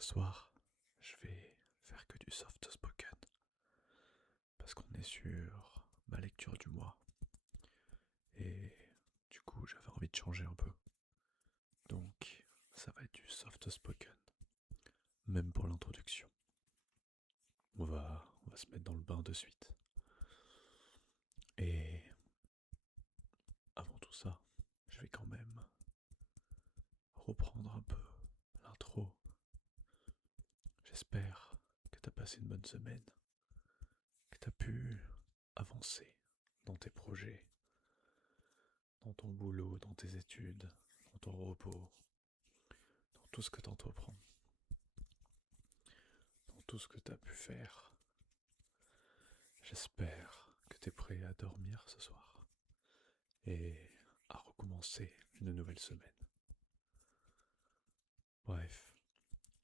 Ce soir, je vais faire que du soft spoken parce qu'on est sur ma lecture du mois et du coup j'avais envie de changer un peu. Donc ça va être du soft spoken, même pour l'introduction. On va se mettre dans le bain de suite. Et avant tout ça, je vais quand même reprendre un peu l'intro. J'espère que t'as passé une bonne semaine, que t'as pu avancer dans tes projets, dans ton boulot, dans tes études, dans ton repos, dans tout ce que t'entreprends, dans tout ce que t'as pu faire. J'espère que t'es prêt à dormir ce soir et à recommencer une nouvelle semaine. Bref,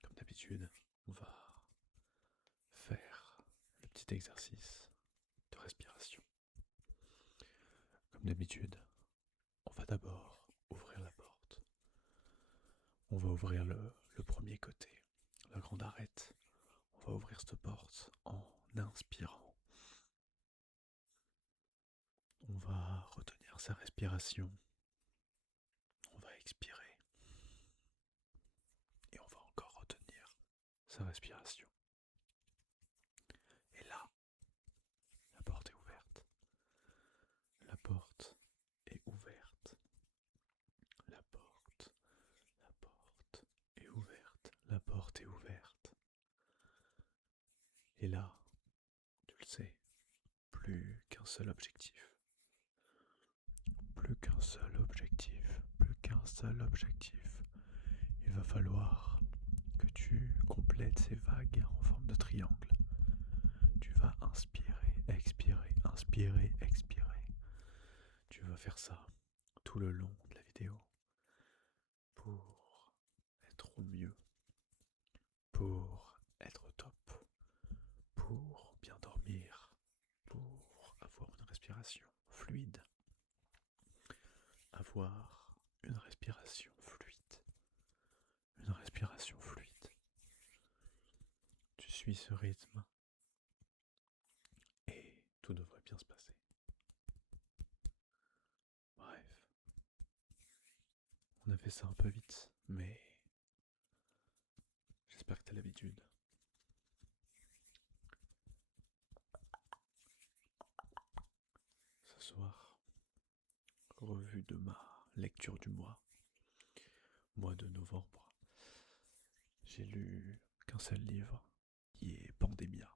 comme d'habitude, on va faire le petit exercice de respiration. Comme d'habitude, on va d'abord ouvrir la porte. On va ouvrir le premier côté, la grande arête. On va ouvrir cette porte en inspirant. On va retenir sa respiration. On va expirer. Et on va encore retenir sa respiration. Et là, la porte est ouverte. La porte est ouverte. La porte est ouverte. La porte est ouverte. Et là, tu le sais, plus qu'un seul objectif. Plus qu'un seul objectif. Plus qu'un seul objectif. Il va falloir que tu complètes ces vagues en forme de triangle. Tu vas inspirer, expirer, inspirer, expirer. Tu vas faire ça tout le long de la vidéo pour être au mieux, pour être au top, pour bien dormir, pour avoir une respiration fluide. Avoir une respiration fluide. Une respiration fluide. Tu suis ce rythme et tout devrait bien se passer. Bref, on a fait ça un peu vite, mais j'espère que t'as l'habitude. Ce soir, revue de ma lecture du mois de novembre. J'ai lu qu'un seul livre, qui est Pandémia,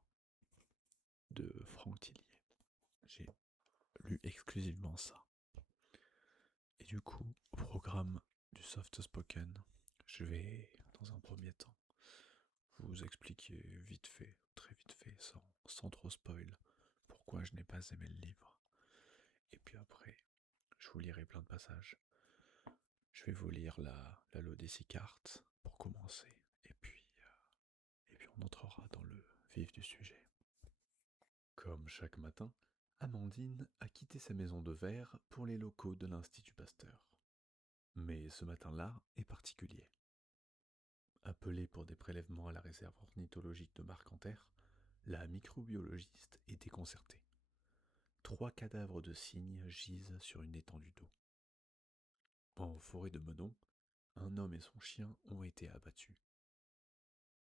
de Franck Tillier. J'ai lu exclusivement ça. Et du coup, au programme du soft spoken, je vais, dans un premier temps, vous expliquer vite fait, très vite fait, sans trop spoil, pourquoi je n'ai pas aimé le livre. Et puis après, je vous lirai plein de passages. Je vais vous lire la l'Odyssey carte pour commencer. Et puis on entrera dans le vif du sujet. Comme chaque matin, Amandine a quitté sa maison de verre pour les locaux de l'Institut Pasteur. Mais ce matin-là est particulier. Appelée pour des prélèvements à la réserve ornithologique de Marcanterre, la microbiologiste est déconcertée. 3 cadavres de cygnes gisent sur une étendue d'eau. En forêt de Meudon, un homme et son chien ont été abattus.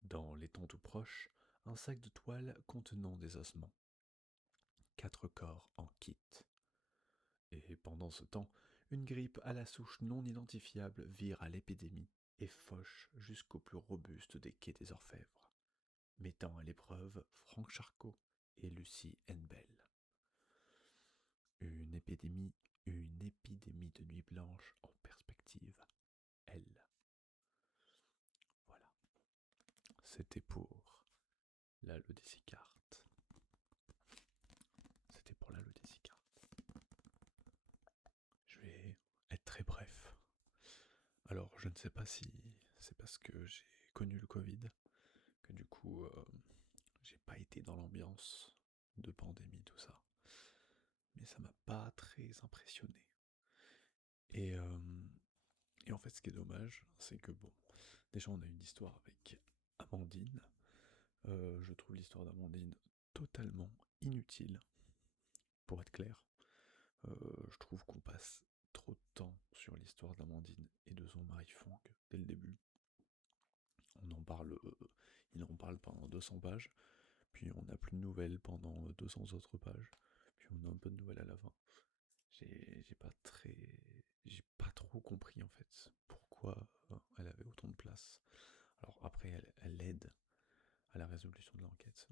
Dans l'étang tout proche, un sac de toile contenant des ossements. 4 corps en kit. Et pendant ce temps, une grippe à la souche non identifiable vire à l'épidémie et fauche jusqu'au plus robuste des quais des Orfèvres, mettant à l'épreuve Franck Charcot et Lucie Henbel. Une épidémie de nuit blanche en perspective, elle. Voilà, c'était pour la L'Odyssey carte. C'était pour la L'Odyssey carte. Je vais être très bref. Alors, je ne sais pas si c'est parce que j'ai connu le Covid, que du coup, j'ai pas été dans l'ambiance de pandémie, tout ça. Mais ça m'a pas très impressionné. Et, euh, et en fait, ce qui est dommage, c'est que bon, déjà on a une histoire avec Amandine. Je trouve l'histoire d'Amandine totalement inutile, pour être clair. Je trouve qu'on passe trop de temps sur l'histoire d'Amandine et de son mari Franck dès le début. On en parle, il en parle pendant 200 pages, puis on n'a plus de nouvelles pendant 200 autres pages, puis on a un peu de nouvelles à la fin. J'ai pas très, j'ai pas trop compris en fait pourquoi elle avait autant de place. Alors après, elle aide à la résolution de l'enquête,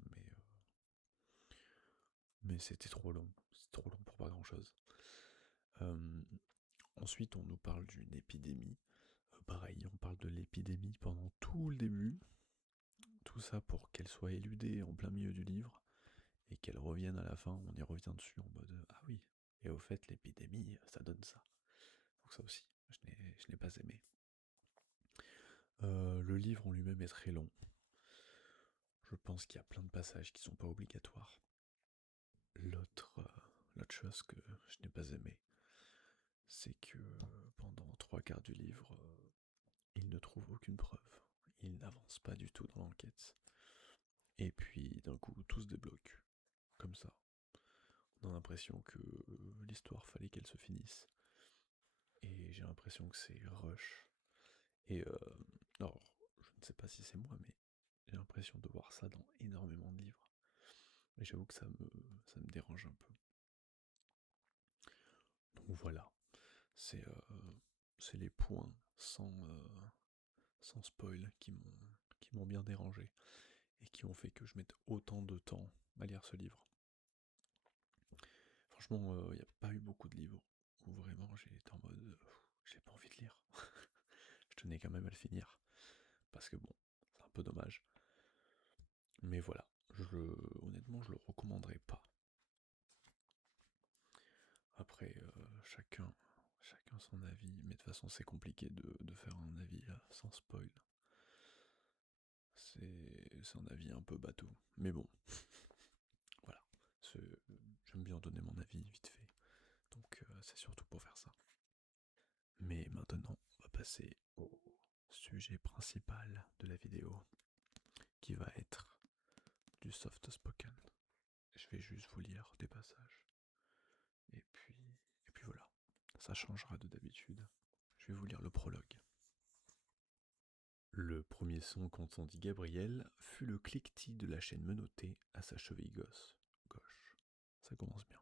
mais c'était trop long. C'est trop long pour pas grand chose. Ensuite, on nous parle d'une épidémie. Pareil, on parle de l'épidémie pendant tout le début. Tout ça pour qu'elle soit éludée en plein milieu du livre et qu'elle revienne à la fin. On y revient dessus en mode ah oui. Et au fait, l'épidémie, ça donne ça. Donc ça aussi, je n'ai pas aimé. Le livre en lui-même est très long. Je pense qu'il y a plein de passages qui sont pas obligatoires. L'autre chose que je n'ai pas aimé, c'est que pendant 3 quarts du livre, il ne trouve aucune preuve. Il n'avance pas du tout dans l'enquête. Et puis d'un coup, tout se débloque. Comme ça. On a l'impression que l'histoire fallait qu'elle se finisse. Et j'ai l'impression que c'est rush. Et alors, je ne sais pas si c'est moi, mais j'ai l'impression de voir ça dans énormément de livres. Et j'avoue que ça me dérange un peu. Donc voilà, c'est les points sans spoil qui m'ont bien dérangé et qui ont fait que je mette autant de temps à lire ce livre. Franchement, il n'y a pas eu beaucoup de livres où vraiment j'ai été en mode j'ai pas envie de lire. Je tenais quand même à le finir. Parce que bon, c'est un peu dommage. Mais voilà, honnêtement, je le recommanderais pas. Après, chacun son avis, mais de toute façon, c'est compliqué de faire un avis sans spoil. C'est un avis un peu bateau. Mais bon, voilà. J'aime bien donner mon avis vite fait. Donc, c'est surtout pour faire ça. Mais maintenant, on va passer au sujet principal de la vidéo, qui va être du soft spoken. Je vais juste vous lire des passages. Et puis voilà, ça changera de d'habitude. Je vais vous lire le prologue. Le premier son qu'entendit Gabriel fut le cliquetis de la chaîne menottée à sa cheville gauche. Ça commence bien.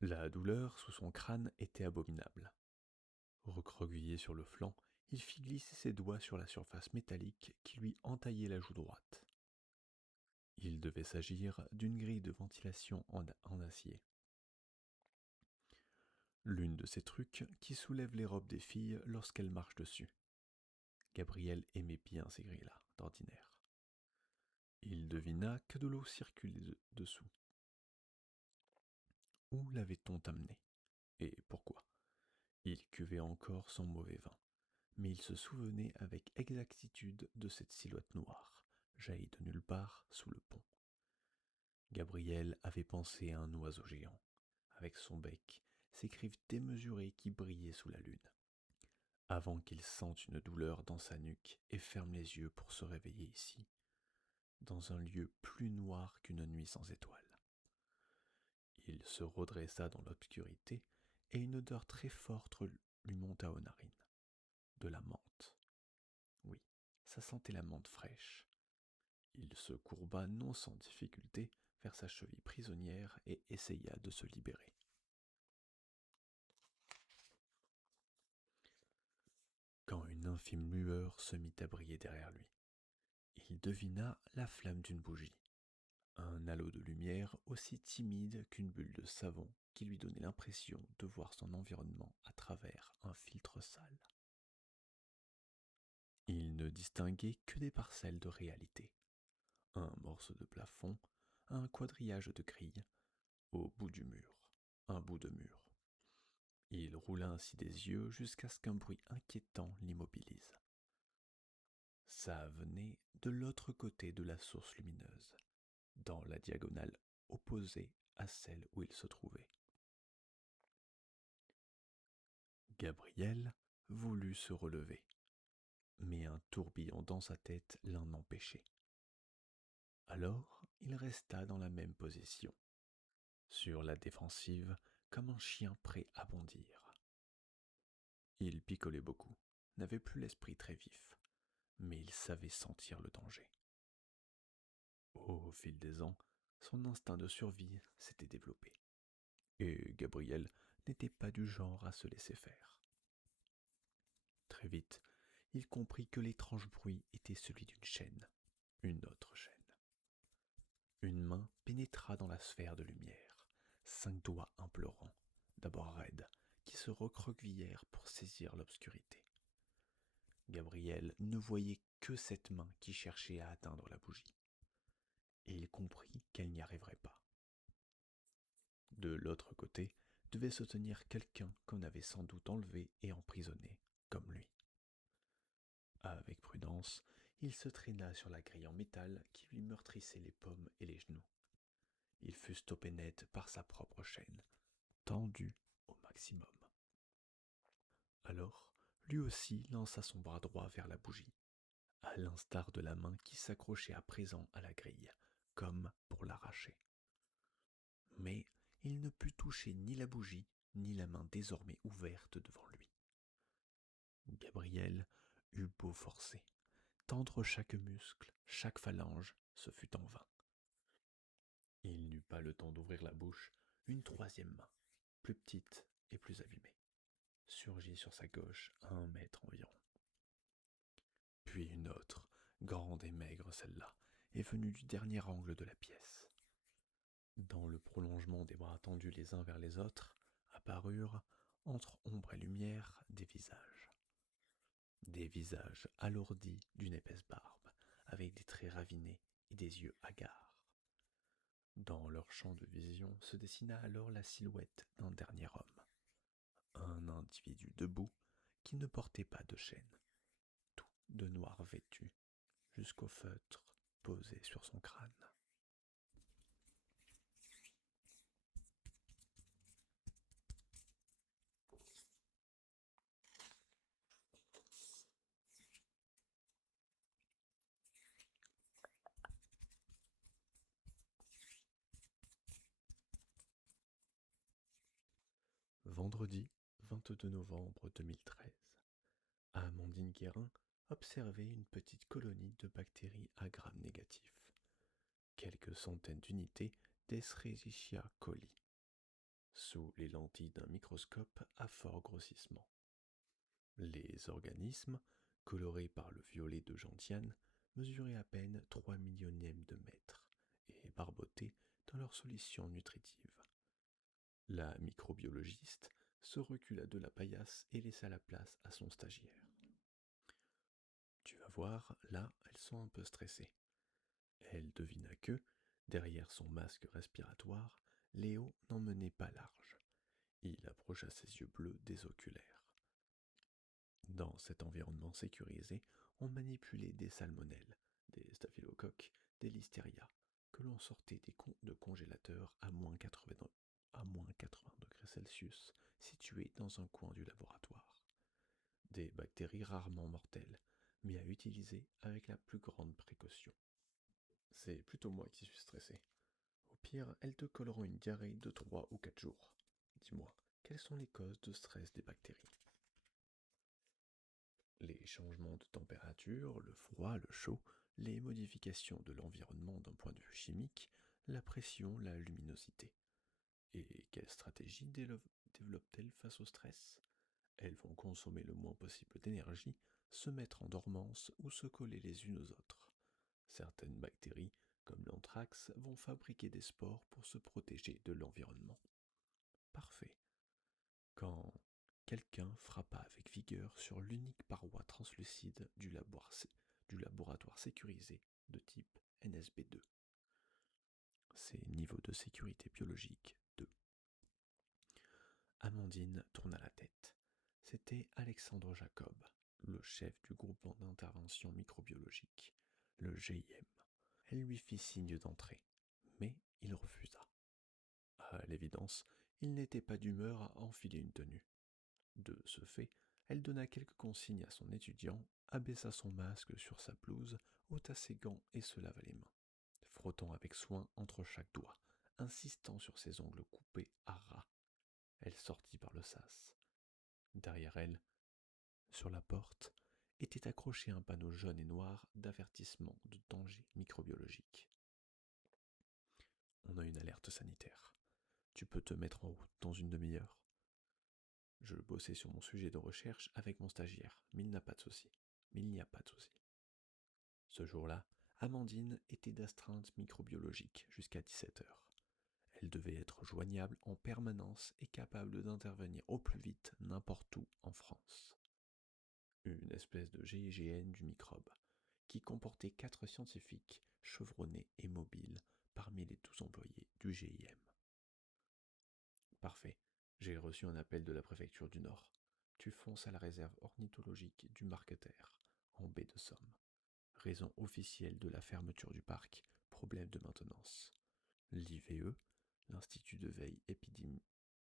La douleur sous son crâne était abominable. Recroquevillé sur le flanc, il fit glisser ses doigts sur la surface métallique qui lui entaillait la joue droite. Il devait s'agir d'une grille de ventilation en acier. L'une de ces trucs qui soulèvent les robes des filles lorsqu'elles marchent dessus. Gabriel aimait bien ces grilles-là, d'ordinaire. Il devina que de l'eau circulait dessous. Où l'avait-on amené? Et pourquoi? Il cuvait encore son mauvais vin, mais il se souvenait avec exactitude de cette silhouette noire, jaillie de nulle part sous le pont. Gabriel avait pensé à un oiseau géant, avec son bec, ses griffes démesurées qui brillaient sous la lune. Avant qu'il sente une douleur dans sa nuque et ferme les yeux pour se réveiller ici, dans un lieu plus noir qu'une nuit sans étoiles. Il se redressa dans l'obscurité et une odeur très forte lui monta aux narines. De la menthe. Oui, ça sentait la menthe fraîche. Il se courba non sans difficulté vers sa cheville prisonnière et essaya de se libérer. Quand une infime lueur se mit à briller derrière lui, il devina la flamme d'une bougie. Un halo de lumière aussi timide qu'une bulle de savon qui lui donnait l'impression de voir son environnement à travers un filtre sale. Il ne distinguait que des parcelles de réalité. Un morceau de plafond, un quadrillage de grilles, au bout du mur, un bout de mur. Il roula ainsi des yeux jusqu'à ce qu'un bruit inquiétant l'immobilise. Ça venait de l'autre côté de la source lumineuse, dans la diagonale opposée à celle où il se trouvait. Gabriel voulut se relever. mais un tourbillon dans sa tête l'en empêchait. Alors, il resta dans la même position, sur la défensive, comme un chien prêt à bondir. Il picolait beaucoup, n'avait plus l'esprit très vif, mais il savait sentir le danger. Au fil des ans, son instinct de survie s'était développé, et Gabriel n'était pas du genre à se laisser faire. Très vite, il comprit que l'étrange bruit était celui d'une chaîne, une autre chaîne. Une main pénétra dans la sphère de lumière, 5 doigts implorants, d'abord raides, qui se recroquevillèrent pour saisir l'obscurité. Gabriel ne voyait que cette main qui cherchait à atteindre la bougie, et il comprit qu'elle n'y arriverait pas. De l'autre côté devait se tenir quelqu'un qu'on avait sans doute enlevé et emprisonné, comme lui. Avec prudence, il se traîna sur la grille en métal qui lui meurtrissait les pommes et les genoux. Il fut stoppé net par sa propre chaîne, tendue au maximum. Alors, lui aussi lança son bras droit vers la bougie, à l'instar de la main qui s'accrochait à présent à la grille, comme pour l'arracher. Mais il ne put toucher ni la bougie, ni la main désormais ouverte devant lui. Gabriel eut beau forcer, tendre chaque muscle, chaque phalange, ce fut en vain. Il n'eut pas le temps d'ouvrir la bouche, une troisième main, plus petite et plus abîmée, surgit sur sa gauche à 1 mètre environ. Puis une autre, grande et maigre celle-là, est venue du dernier angle de la pièce. Dans le prolongement des bras tendus les uns vers les autres, apparurent, entre ombre et lumière, des visages. Des visages alourdis d'une épaisse barbe, avec des traits ravinés et des yeux hagards. Dans leur champ de vision se dessina alors la silhouette d'un dernier homme. Un individu debout qui ne portait pas de chaîne, tout de noir vêtu, jusqu'au feutre posé sur son crâne. Vendredi 22 novembre 2013. Amandine Guérin observait une petite colonie de bactéries à gram négatif, quelques centaines d'unités d'Escherichia coli, sous les lentilles d'un microscope à fort grossissement. Les organismes, colorés par le violet de gentiane, mesuraient à peine 3 millionièmes de mètre et barbotaient dans leur solution nutritive. La microbiologiste se recula de la paillasse et laissa la place à son stagiaire. Tu vas voir, là, elles sont un peu stressées. Elle devina que, derrière son masque respiratoire, Léo n'en menait pas large. Il approcha ses yeux bleus des oculaires. Dans cet environnement sécurisé, on manipulait des salmonelles, des staphylocoques, des listeria, que l'on sortait de congélateurs à moins 80 degrés Celsius, situés dans un coin du laboratoire. Des bactéries rarement mortelles, mais à utiliser avec la plus grande précaution. C'est plutôt moi qui suis stressé. Au pire, elles te colleront une diarrhée de 3 ou 4 jours. Dis-moi, quelles sont les causes de stress des bactéries? Les changements de température, le froid, le chaud, les modifications de l'environnement d'un point de vue chimique, la pression, la luminosité. Et quelle stratégie développent-elles face au stress? Elles vont consommer le moins possible d'énergie, se mettre en dormance ou se coller les unes aux autres. Certaines bactéries, comme l'anthrax, vont fabriquer des spores pour se protéger de l'environnement. Parfait. Quand quelqu'un frappa avec vigueur sur l'unique paroi translucide du laboratoire sécurisé de type NSB2. C'est niveau de sécurité biologique 2. Amandine tourna la tête. C'était Alexandre Jacob, le chef du groupement d'intervention microbiologique, le GIM. Elle lui fit signe d'entrer, mais il refusa. À l'évidence, il n'était pas d'humeur à enfiler une tenue. De ce fait, elle donna quelques consignes à son étudiant abaissa son masque sur sa blouse, ôta ses gants et se lava les mains, frottant avec soin entre chaque doigt, insistant sur ses ongles coupés à ras. Elle sortit par le sas. Derrière elle, sur la porte, était accroché un panneau jaune et noir d'avertissement de danger microbiologique. On a une alerte sanitaire. Tu peux te mettre en route dans une demi-heure. Je bossais sur mon sujet de recherche avec mon stagiaire, mais il n'y a pas de souci. Ce jour-là, Amandine était d'astreinte microbiologique jusqu'à 17 heures. Elle devait être joignable en permanence et capable d'intervenir au plus vite n'importe où en France. Une espèce de GIGN du microbe, qui comportait 4 scientifiques chevronnés et mobiles parmi les 12 employés du GIM. Parfait, j'ai reçu un appel de la préfecture du Nord. Tu fonces à la réserve ornithologique du Marqueterre, en baie de Somme. Raison officielle de la fermeture du parc, problème de maintenance. L'IVE, l'Institut de veille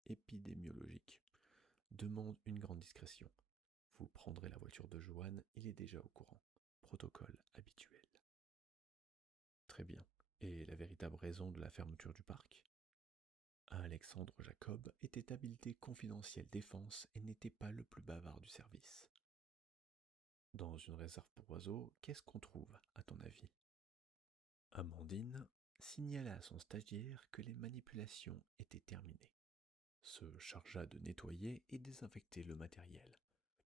épidémiologique, demande une grande discrétion. Vous prendrez la voiture de Johan, il est déjà au courant. Protocole habituel. Très bien. Et la véritable raison de la fermeture du parc? Alexandre Jacob était habilité confidentiel défense et n'était pas le plus bavard du service. Dans une réserve pour oiseaux, qu'est-ce qu'on trouve, à ton avis? Amandine signala à son stagiaire que les manipulations étaient terminées, se chargea de nettoyer et désinfecter le matériel,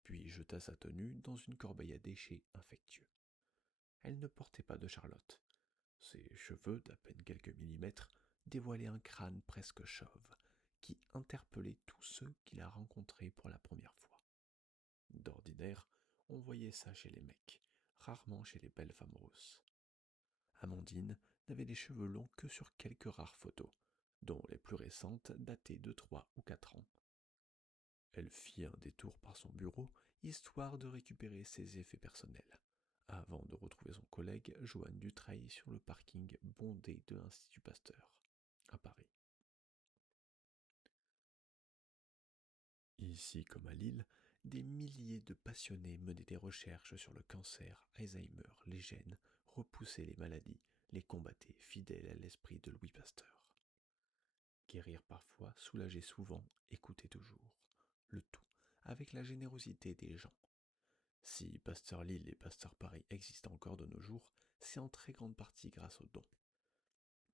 puis jeta sa tenue dans une corbeille à déchets infectieux. Elle ne portait pas de Charlotte. Ses cheveux, d'à peine quelques millimètres, dévoilaient un crâne presque chauve, qui interpellait tous ceux qui la rencontraient pour la première fois. D'ordinaire, on voyait ça chez les mecs, rarement chez les belles femmes rousses. Amandine n'avait les cheveux longs que sur quelques rares photos, dont les plus récentes dataient de 3 ou 4 ans. Elle fit un détour par son bureau, histoire de récupérer ses effets personnels, avant de retrouver son collègue Johan Dutreil sur le parking bondé de l'Institut Pasteur, à Paris. Ici comme à Lille, des milliers de passionnés menaient des recherches sur le cancer, Alzheimer, les gènes, repoussaient les maladies, les combattaient fidèles à l'esprit de Louis Pasteur. Guérir parfois, soulager souvent, écouter toujours. Le tout avec la générosité des gens. Si Pasteur Lille et Pasteur Paris existent encore de nos jours, c'est en très grande partie grâce aux dons.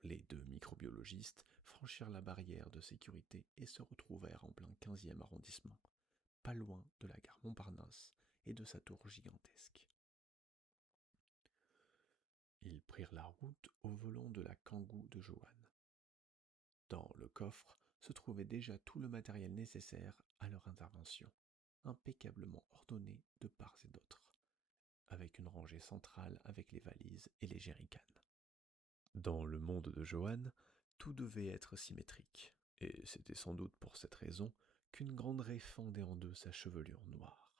Les deux microbiologistes franchirent la barrière de sécurité et se retrouvèrent en plein 15e arrondissement, pas loin de la gare Montparnasse et de sa tour gigantesque. Ils prirent la route au volant de la Kangoo de Johan. Dans le coffre se trouvait déjà tout le matériel nécessaire à leur intervention, impeccablement ordonné de part et d'autre, avec une rangée centrale avec les valises et les jerrycans. Dans le monde de Johan, tout devait être symétrique, et c'était sans doute pour cette raison qu'une grande raie fendait en deux sa chevelure noire.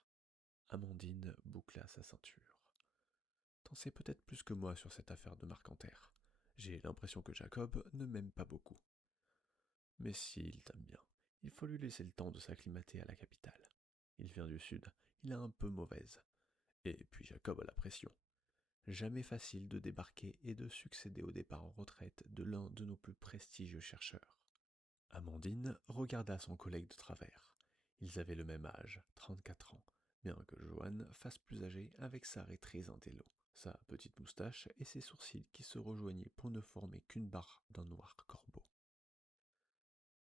Amandine boucla sa ceinture. T'en sais peut-être plus que moi sur cette affaire de Marcanterre. J'ai l'impression que Jacob ne m'aime pas beaucoup. Mais s'il t'aime bien, il faut lui laisser le temps de s'acclimater à la capitale. Il vient du sud, il a un peu mauvaise. Et puis Jacob a la pression. Jamais facile de débarquer et de succéder au départ en retraite de l'un de nos plus prestigieux chercheurs. Amandine regarda son collègue de travers. Ils avaient le même âge, 34 ans, bien que Johan fasse plus âgé avec sa raie très intello, sa petite moustache et ses sourcils qui se rejoignaient pour ne former qu'une barre d'un noir corbeau.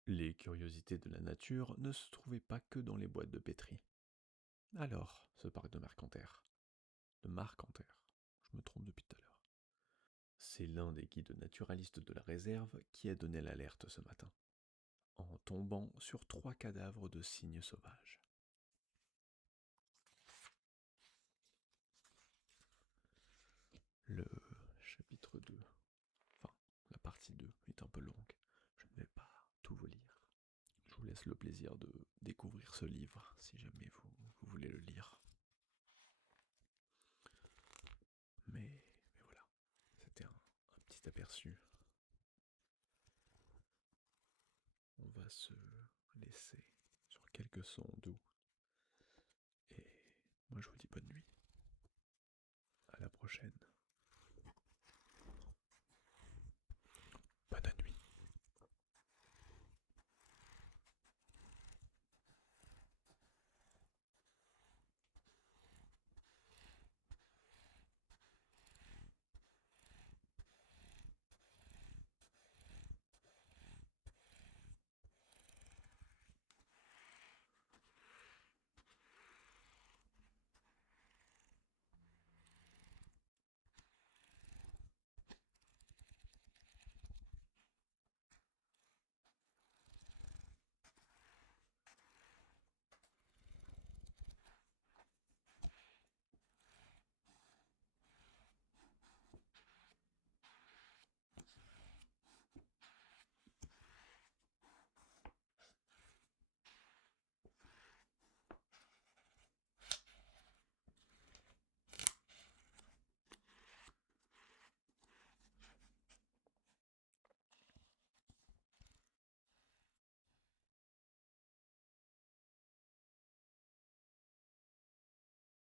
Les curiosités de la nature ne se trouvaient pas que dans les boîtes de pétri. Alors, ce parc de Marcanterre. De Marcanterre, je me trompe depuis tout à l'heure. C'est l'un des guides naturalistes de la réserve qui a donné l'alerte ce matin, en tombant sur 3 cadavres de cygnes sauvages. Le chapitre 2, enfin la partie 2 est un peu longue, je ne vais pas tout vous lire. Je vous laisse le plaisir de découvrir ce livre si jamais vous voulez le lire. Mais voilà, c'était un petit aperçu. On va se laisser sur quelques sons doux. Et moi je vous dis bonne nuit. la prochaine.